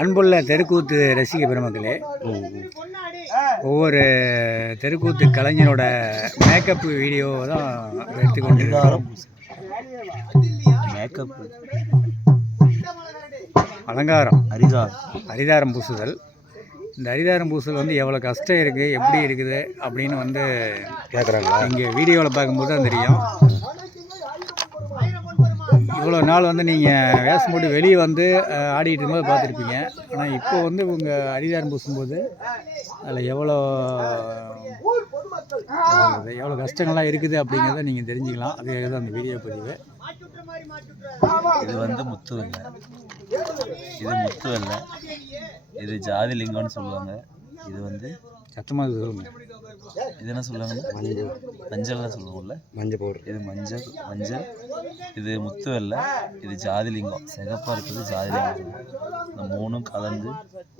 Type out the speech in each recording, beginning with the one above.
அன்புள்ள தெருக்கூத்து ரசிக பெருமக்களே ஒவ்வொரு தெருக்கூத்து கலைஞரோட மேக்கப் வீடியோ தான் எடுத்துக்கொண்டிருக்கிறோம் மேக்கப் அலங்காரம். அரிதா அரிதாரம் பூசுதல். இந்த அரிதாரம் பூசுதல் வந்து எவ்வளோ கஷ்டம் இருக்குது எப்படி இருக்குது அப்படின்னு வந்து கேட்குறாங்களா இங்கே வீடியோவில் பார்க்கும்போது தான் தெரியும். இவ்வளோ நாள் வந்து நீங்கள் வேஷம் போட்டு வெளியே வந்து ஆடிக்கிட்டு இருக்கும்போது பார்த்துருப்பீங்க. ஆனால் இப்போ வந்து உங்கள் அரிதாரம் பூசும்போது அதில் எவ்வளோ எவ்வளோ கஷ்டங்கள்லாம் இருக்குது அப்படிங்கிறத நீங்கள் தெரிஞ்சுக்கலாம். அதே தான் அந்த வீடியோ பதிவு. இது வந்து முத்து இல்லை இது முத்து இல்லை இது ஜாதி லிங்கம்னு சொல்லுவாங்க. இது வந்து சத்தமாக சொல்லுங்கள் இது என்ன சொல்லுவாங்க? மஞ்சள். மஞ்சள் தான் சொல்லுவோம்ல. மஞ்சள் பவுடர் இது மஞ்சள் மஞ்சள். இது முத்து வெள்ளை இது ஜாதி லிங்கம் சிகப்பாக இருக்கிறது ஜாதி லிங்கம் இந்த மூணும் கலந்து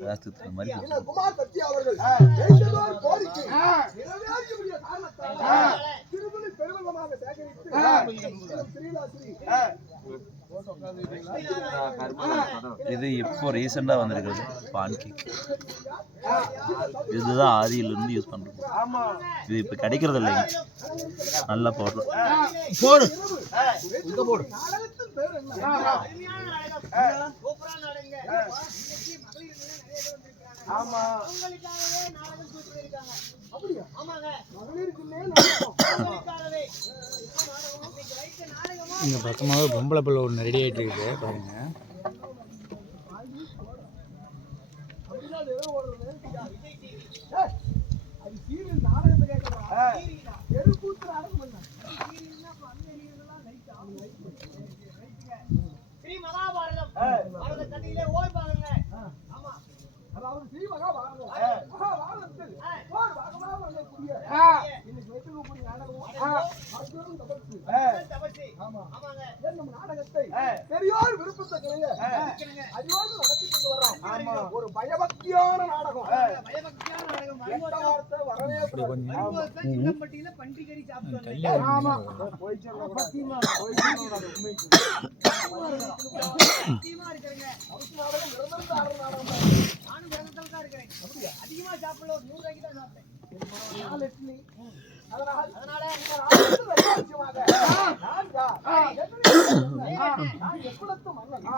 வேஸ்துக்கு மாதிரி போட்டுருவோம். இது இப்போ ரீசெண்டாக வந்திருக்கிறது பான் கேக் இதுதான் ஆதியிலிருந்து யூஸ் பண்ணுறோம் இது இப்போ கிடைக்கிறது இல்லைங்க நல்லா போடுறோம் போடு. ஆமா. அப்படியா? மகளிருக்குன்னே நாடகம் இங்கே பக்கமாகவே பொம்பளை பிள்ளை ஒன்று ரெடி ஆகிட்டு இருக்குது பாருங்க அது பெரியோர் விருப்பத்தை கிளைய அறிவோடு நடத்தி கொண்டு வரோம் ஒரு பயபக்தியான நாடகம். அதிகமா சாப்பிடல ஒரு நூறு ரூபாய்க்கு தான் சாப்பிட்டேன். அதனால் அதனால இந்த நாடகத்தில் வைராக்கியமாக நான் யார்? எப்படி நான் எக்குலத்து மன்னன்.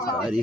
சாரி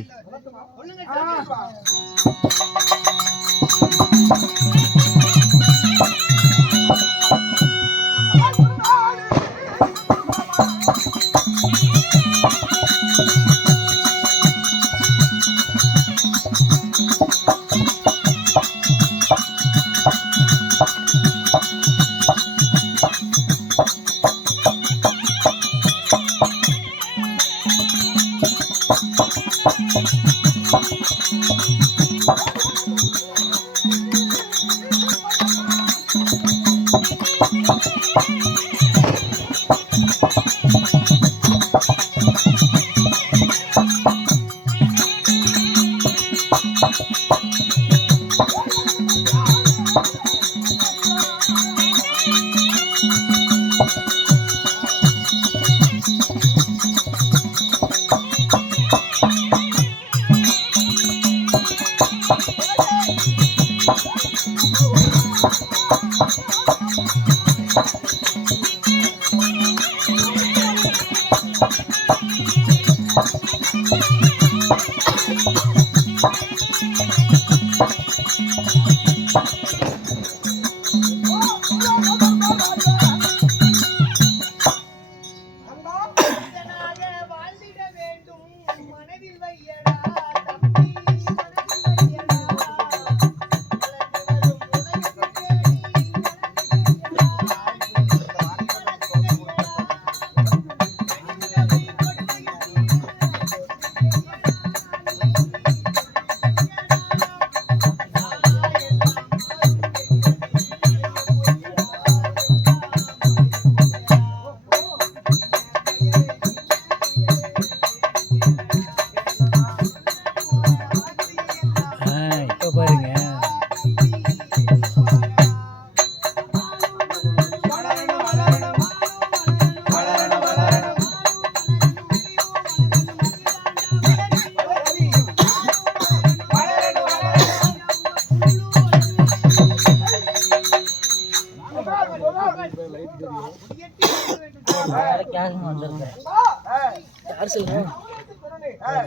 வேலைக்காக வந்திருக்கிறேன்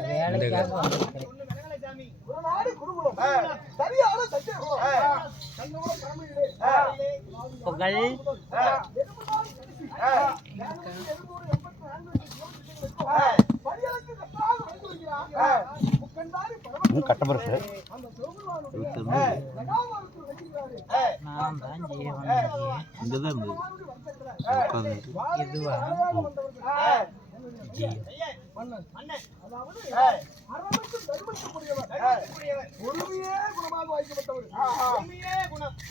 வேலைக்காக வந்திருக்கிறேன் சரியான சத்தியகுலம் தன்னோட தமிழிலே புகழ். நான் தான் ஜீவன் இங்கே தான் இருந்தது உட்காந்துட்டு இதுவா பொறுமையே குணமாக வாய்க்கப்பட்டவர்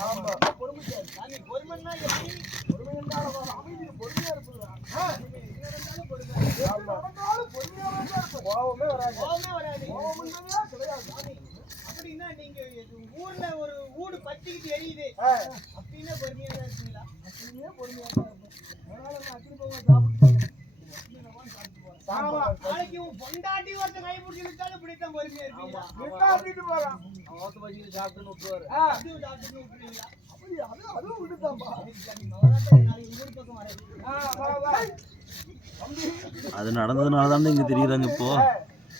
ஆமா. பொறுமைசாலி சாமி பொறுமைன்னா எப்படி பொறுமை என்றால் அமைதியில் பொறுமையா இருப்பதா நடந்தாலும் பொறுமையாக தான் இருப்போம் கோபமே வராது கோபம்ன்றதே கிடையாது அப்படின்னா நீங்க ஊர்ல ஒரு ஊடு பத்திக்கிட்டு எரியுது. அப்படின்னா பொறுமையா தான் இருக்கீங்களா பொறுமையா தான் அதனால பகவான் சாப்பிட்டு ஆமா நாளைக்கு உன் பொண்டாட்டி ஒருத்தன் கை பிடிச்சி விட்டாலும் இப்படித்தான் பொறுமையா விட்டா அப்படின்ட்டு போறான் ஆ, அதுவும் சாப்பிட்டு விட்டுருவீங்களா? அப்படி அது அதுவும் நாளைக்கு ஊர் பக்கம் நடந்ததுனால தான் இங்கே தெரியுறாங்க இப்போ.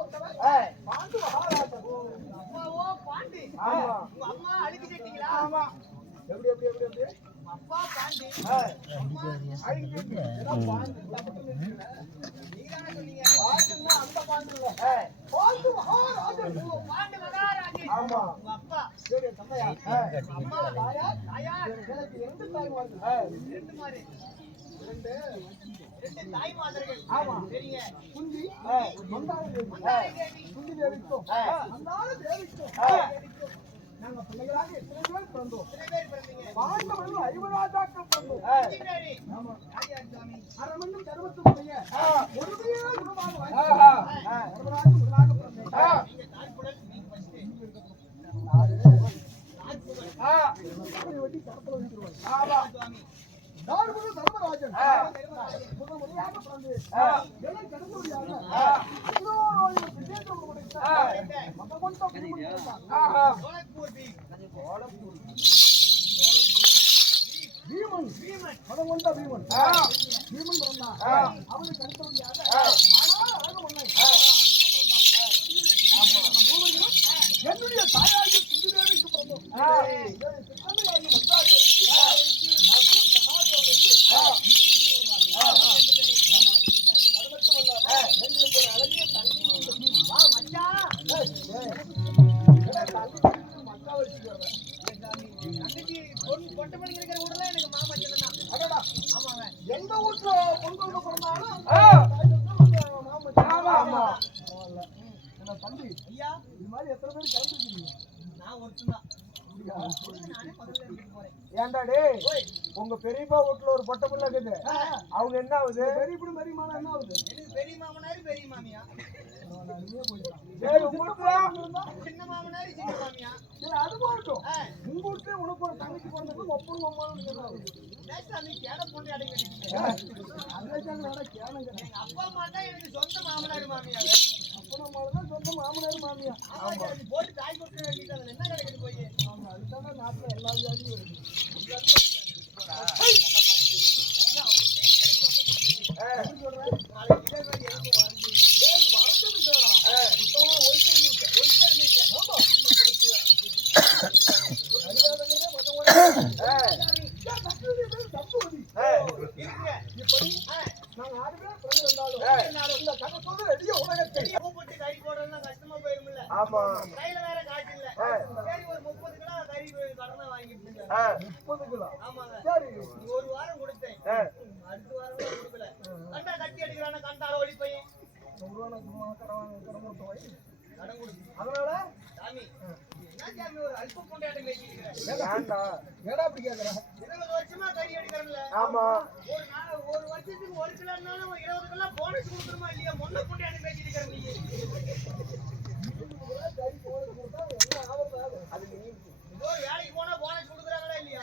வந்தவர் பாண்டு ஆமா. அம்மா அழுக்கு ஆமா. எப்படி எப்படி எப்படி எப்படி அப்பா பாண்டி அழுகிட்டு ஏதோ பாண்டு தப்பிட்டு சொன்னீங்க பாண்டுன்னா அந்த பாண்டு இல்ல. பாண்டு மகாராஜா. பாண்டு மகாராஜி ஆமா. உங்க அப்பா சரி, என் அம்மா தாயா தாயா எனக்கு இரண்டு தாய்மார்கள். ரெண்டு மாதிரி இரண்டு ரெண்டு தாய் மாதர்கள் ஆமா. சரிங்க. குந்தி மந்தார தேவி. மந்தாரை தேவி குந்தி தேவிக்கும். அந்தால தேவிக்கும். நாங்க பிள்ளைகளாக எத்தனை பேர் பிறந்தோம்? பாண்டவர்கள் ஐவராஜாக்கள் பிறந்தோம். ஆமா. அரமண்ணும் தர்மத்துக்குரிய ஒருமையே குணமாக வாய்ப்பு. தர்மராஜ முதலாக பிறந்தேன். அப்படி வெட்டி கரத்துல வச்சிருவாங்க. தார்மீக தர்மராஜன். முதல் முறையாக பிறந்து எல்லாம் புலிமுடித்தான். பீமன். மதமொண்ட பீமன். பீமன் பிறந்தான் அவனுக்கு அடுத்தபடியாக ஆனால் அழகு மன்னன் என்னுடைய தாயாகிய குந்திதேவிக்கு பிறந்தோம். ஏன்டா டேய் உங்க பெரியப்பா வீட்டுல ஒரு பொட்டை புள்ள இருக்குது. அவங்க என்ன ஆகுது? பெரிய புள்ள பெரியமான என்ன ஆகுது? பெரிய மாமனாரு பெரிய மாமியா? சின்ன மாமனாரு சின்ன மாமியா? அது போகட்டும் உங்க வீட்டுல உனக்கு ஒரு தங்கச்சி பிறந்தது ஒப்பன் ஒம்மான்னு அப்பா அம்மா தான் எனக்கு சொந்த மாமனார் மாமியா அப்பன தான் சொந்த மாமனார் மாமியா ஆமா அது போட்டு காய் கொடுக்க வேண்டியது என்ன கிடைக்குது போய்? ஆமா அதுதான் நாட்டுல எல்லா வியாதியும் இருக்கு ஆறு பேர் பிறந்து வந்தாலும் இந்த கணக்கோடு ரெடியா உலகத்தை பூ போட்டு கறி போடுறதுலாம் கஷ்டமா போயிருமில்ல ஆமா கையில வேற காசு இல்ல சரி ஒரு முப்பது கிலோ கறி கடனை வாங்கிட்டு முப்பது ஆமாங்க சரி ஒரு வாரம் கொடுத்தேன் அடுத்த வாரம் கொடுக்கல கண்டா கட்டி அடிக்கிறான கண்டால ஓடி போய் சொல்லுவானா சும்மா கடவாங்க கடமுட்டு போய் கடன் கொடுத்து அதனால சாமி என்ன சாமி ஒரு அல்ப கொண்டாட்டம் பேசிக்கிறேன் ஏண்டா ஏடா அப்படி கேக்குற இருபது வருஷமா கறி அடிக்கிறோம்ல ஆமா. ஒரு நாள் ஒரு வருஷத்துக்கு ஒரு கிலோனாலும் ஒரு இருபது கிலோ போனஸ் கொடுக்குறோமா இல்லையா முன்ன கொண்டாட்டம் பேசிட்டு நீ கறி போடு கொடுத்தா அது நீ வேலைக்கு போனா போனஸ் கொடுக்குறாங்களா இல்லையா?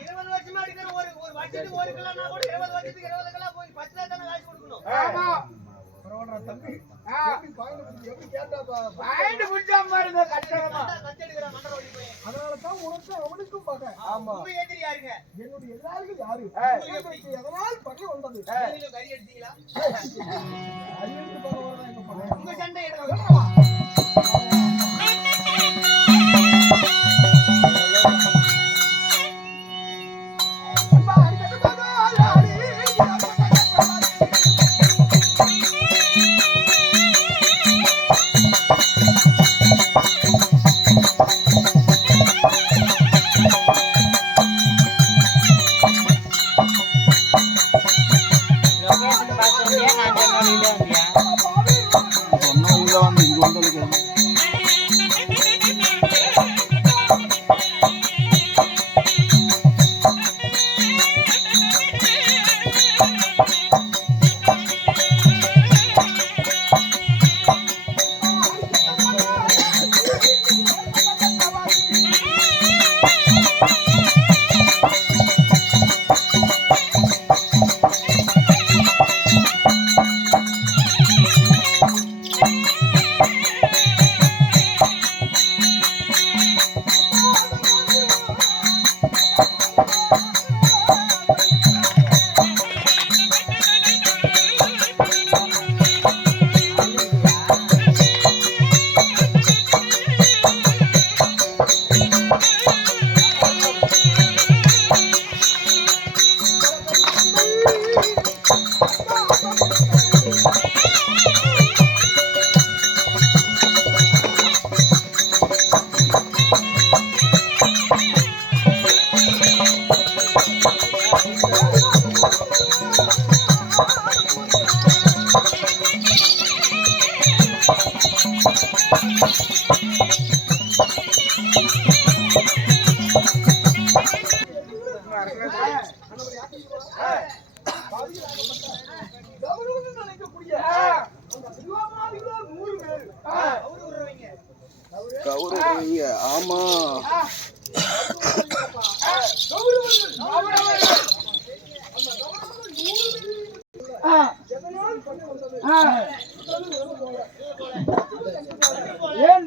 இருபது வருஷமா அடிக்கிற ஒரு ஒரு வருஷத்துக்கு ஒரு கிலோனா கூட இருபது வருஷத்துக்கு இருபது கிலோ போய் பத்து லட்சம் தானே காசு கொடுக்கணும். ஆமா. பரவாயில்ல தம்பி. எப்படி பாயிண்ட் எப்படி கேட்டா பாயிண்ட் புடிச்சா பாருங்க கட்டறமா கட்டி எடுக்கிற மண்டல ஓடி போய். அதனால தான் உனக்கு அவனுக்கும் பகை ஆமா. உங்க எதிரி யாருங்க? என்னுடைய எதிராளிகள் யாரு? எதனால் பகை வந்தது? கறி எடுத்தீங்களா? பகை உங்க சண்டை எடுங்க நினைக்கக்கூடிய நூறு ஆமா. ஏன்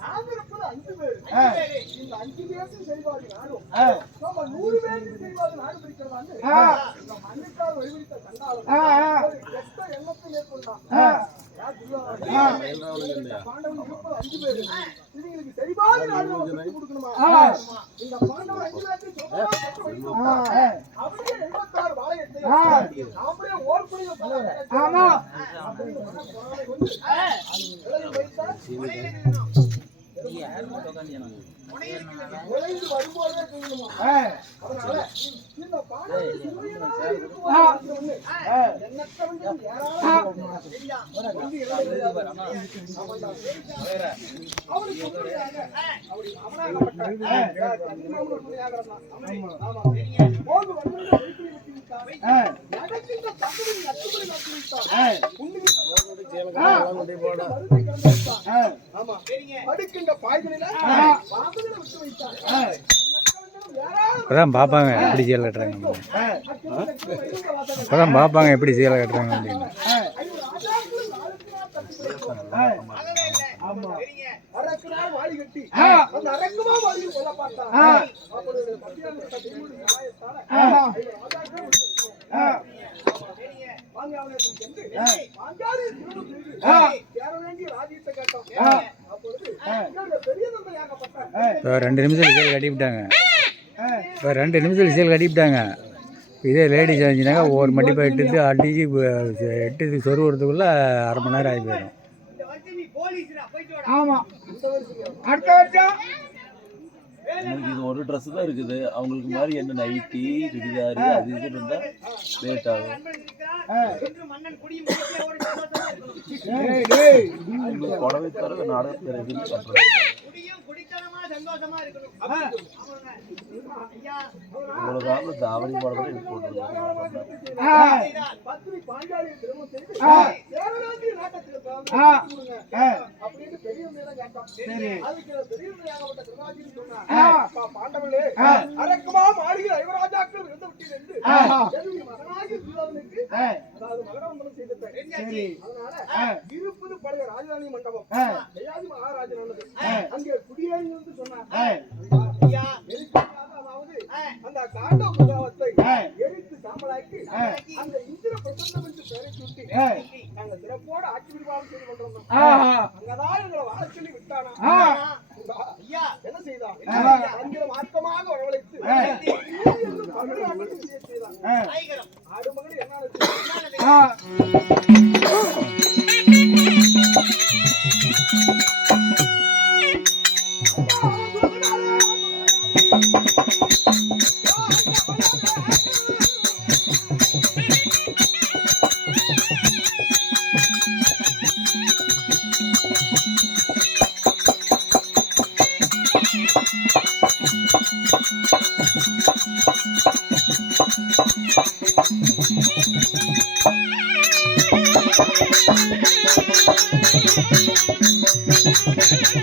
எழுபத்தாறு ஆ. டீ குடிக்கிறது அஞ்சு பேருக்கு செய்வாது நானும் நம்ம நூறு பேருக்கு செய்வாது நானும் பிடிக்கிறதாண்டு மண்ணுக்கால் வழிவித்த கண்டாலும் கெட்ட எண்ணத்தை மேற்கொண்டான்? பாண்டவன் அஞ்சு பேரு. இவங்களுக்கு சரிபாதி நாடு நம்ம பிரித்து கொடுக்கணுமா? இந்த பாண்டவன் அஞ்சு பேருக்கு. அப்படியே எண்பத்தாறு வாழையத்தை அப்படியே ஓர்புடைய ஆமா. அப்படின்னு வைத்தா விளைந்து படுக்கின்ற பாய்களில விட்டு இப்போதான் பார்ப்பாங்க எப்படி சேலை கட்டுறாங்க இப்போதான் பார்ப்பாங்க எப்படி சேலை கட்டுறாங்க அப்படின்னு. ஐந்து சென்று திருமணம் செய்து சேர வேண்டிய ராஜ்யத்தை கேட்டோம். அப்பொழுது பெரிய இப்போ ரெண்டு நிமிஷத்தில் சேல் கட்டிவிட்டாங்க இப்போ ரெண்டு நிமிஷத்தில் சேல் கட்டிவிட்டாங்க இதே லேடிஸ் இருந்துச்சுனாக்கா ஒரு மட்டிப்பா எட்டு அடிச்சு எட்டு சொருவுறதுக்குள்ளே அரை மணி நேரம் ஆகி போயிடும். இந்த வருஷம் நீ போலீஸ்டா போயிட்டு வாடா. ஆமா. அடுத்த வருஷம் எனக்கு இது ஒரு Dress தான் இருக்குது. அவங்களுக்கு மாதிரி என்ன நைட்டி சுடிதாரு அது இது இருந்தால் லேட் ஆகும். புடவை தர நாடகம் தெரியுதுன்னு கட்டுறது குடியும் குடித்தனமா சந்தோஷமா இருக்கணும் ஆமாங்க. ஐயா இவ்வளோ காலம் தாவணி புடவை எனக்கு போட்டுருக்காங்க பாண்டவர்களே, அரக்கமா மாளிகை ஐவராஜாக்கள் விட்டீர் என்று அதாவது மகரவந்தனம் செய்திருப்பேன். அதனால இருப்பது பழைய ராஜதானி மண்டபம் ஜெயாதி மகாராஜன் உள்ளது. அங்கே குடியேறி வந்து சொன்னார் அதாவது அந்த காண்ட பிரபாவத்தை எரித்து சாம்பலாக்கி அந்த இந்திர பிரசன்னம் என்று பெயரை சுட்டி நாங்க சிறப்போடு ஆட்சி நிர்வாகம் செய்து கொண்டிருந்தோம். அங்கதான் எங்களை வாழ சொல்லி விட்டானா? ஐயா. என்ன செய்தான்? அங்கே மார்க்கமாக வரவழைத்து ஆடு மகன் என்ன Música